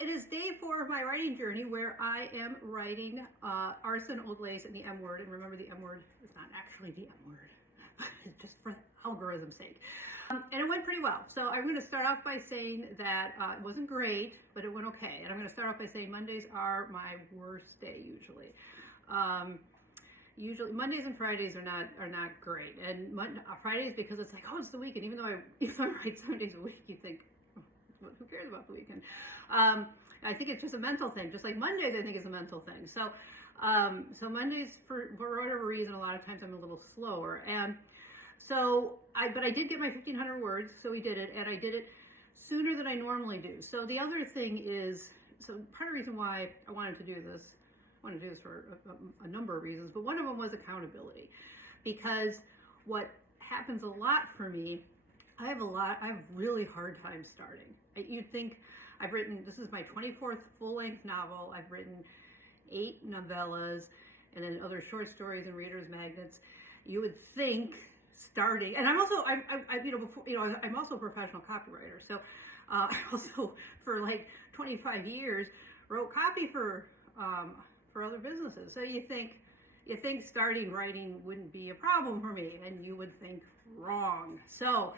it is day 4 of my writing journey where I am writing Arson, Old Lace, and the M word. And remember, the M word is not actually the M word, just for algorithm's sake. And it went pretty well. So I'm going to start off by saying that it wasn't great, but it went okay. And I'm going to start off by saying Mondays are my worst day usually. Usually Mondays and Fridays are not great. And Fridays, because it's like, oh, it's the weekend. Even though I write 7 days a week, you think, who cares about the weekend? I think it's just a mental thing. Just like Mondays, I think is a mental thing. So, so Mondays, for whatever reason, a lot of times I'm a little slower. And so, but I did get my 1,500 words, so we did it, and I did it sooner than I normally do. So the other thing is, so part of the reason why I wanted to do this, I wanted to do this for a number of reasons, but one of them was accountability. Because what happens a lot for me, I have really hard time starting. You'd think I've written, this is my 24th full-length novel. I've written 8 novellas and then other short stories and readers' magnets. You would think starting, and I'm also, I'm also a professional copywriter. So I also, for like 25 years, wrote copy for other businesses. So you think starting writing wouldn't be a problem for me, and you would think wrong. So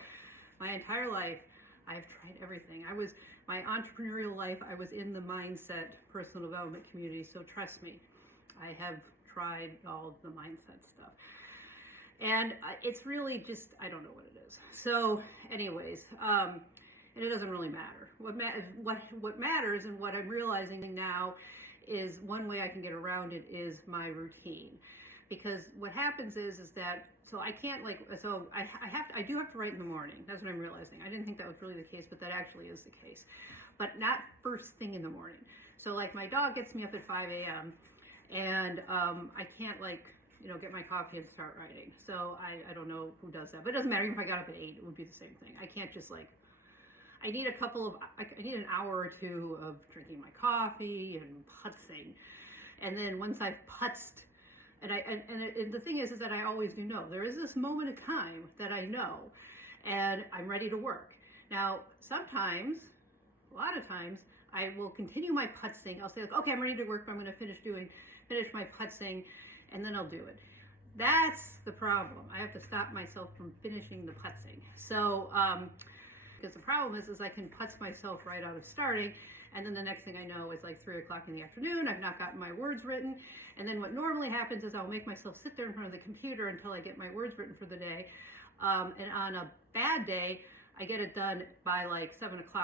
my entire life, I've tried everything. My entrepreneurial life, I was in the mindset personal development community, so trust me, I have tried all the mindset stuff. And it's really just, I don't know what it is. So anyways, and it doesn't really matter. What matters and what I'm realizing now is one way I can get around it is my routine. Because what happens is that, so I can't I do have to write in the morning. That's what I'm realizing. I didn't think that was really the case, but that actually is the case. But not first thing in the morning. So like my dog gets me up at 5 a.m. and I can't get my coffee and start writing. So I don't know who does that, but it doesn't matter. Even if I got up at 8, it would be the same thing. I can't just I need an hour or two of drinking my coffee and putzing. And then once I've putzed, and the thing is that I always do know. There is this moment of time that I know, and I'm ready to work. Now, sometimes, a lot of times, I will continue my putzing. I'll say, okay, I'm ready to work, but I'm going to finish my putzing, and then I'll do it. That's the problem. I have to stop myself from finishing the putzing. So, because the problem is I can putz myself right out of starting, and then the next thing I know is like 3 o'clock in the afternoon. I've not gotten my words written. And then what normally happens is I'll make myself sit there in front of the computer until I get my words written for the day. And on a bad day, I get it done by like 7 o'clock.